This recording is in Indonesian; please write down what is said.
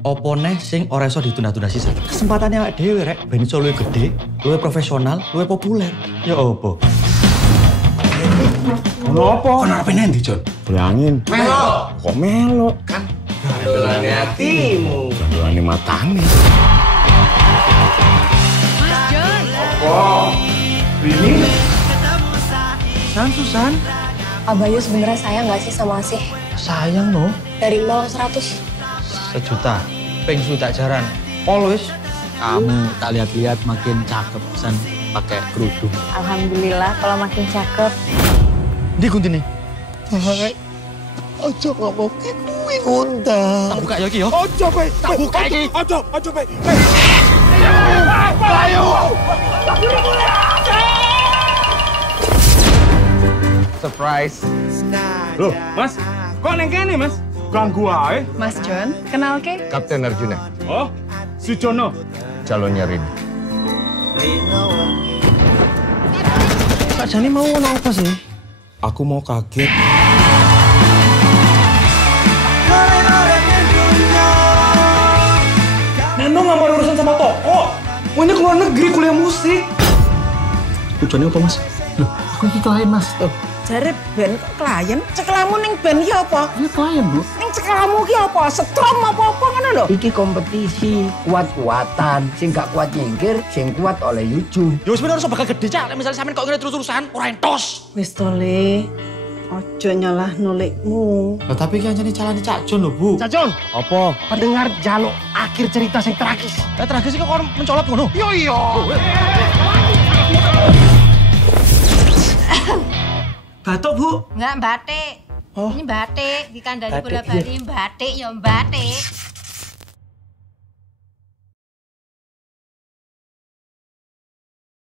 Opo neh sing ora iso ditunda-tunda sisan. Kesempatane awake dhewe rek ben iso luwih gede, luwih profesional, luwih populer. Ya opo? Ono apa? Ono apa nendi, Jon? Bayangin. Melo. Kok melo? Kan dolane hatimu, Dolane matane. Mas Jon. Wow. Ini Susan. Abayu sebenarnya sayang gak sih sama Asih? Sayang no. Dari 0 ke 100. 1 juta. Peng sudah jaran. Always. Kamu tak lihat-lihat makin cakep san pakai kerudung. Alhamdulillah kalau makin cakep. Ndi kuntine? ojo ngomong kuwi ngundang. Tak buka ya iki yo. Ojo kowe. Tak buka iki. Ojo kowe. Ayo. surprise. Loh, Mas. Kok neng kene, Mas? Ganggu ae. Mas Jon, kenal ke? Kapten Arjuna, Oh, si Jono. calonnya Rin. Kak Jani mau ngono apa sih? Aku mau kaget. Neno nggak mau urusan sama toko. Maunya keluar negeri kuliah musik. Tujuannya apa, Mas? Aku iki klien mas. Jare ben kok klien? Cekelmu ning ben ki apa? Ini klien bu. Ning cekelmu ki apa? Setrum apa-apa ngono lho. Iki kompetisi kuat-kuatan, sing gak kuat nyingkir, sing kuat oleh Yuju. Ya wis bener bakal gede cak, misalnya sampean kok ngene terus-terusan ora entos. Wis to Le. Ojo nyalah nulikmu. Lah tapi kan jane calane Cak Jon lho, Bu. Cak Jon, Apa? pendengar jaluk akhir cerita sing tragis. Lah tragis kok orang mencolot ngono. Yo yo. Batuk, Bu. Enggak, batik. Ini batik, dikandani bola bali batik ya batik.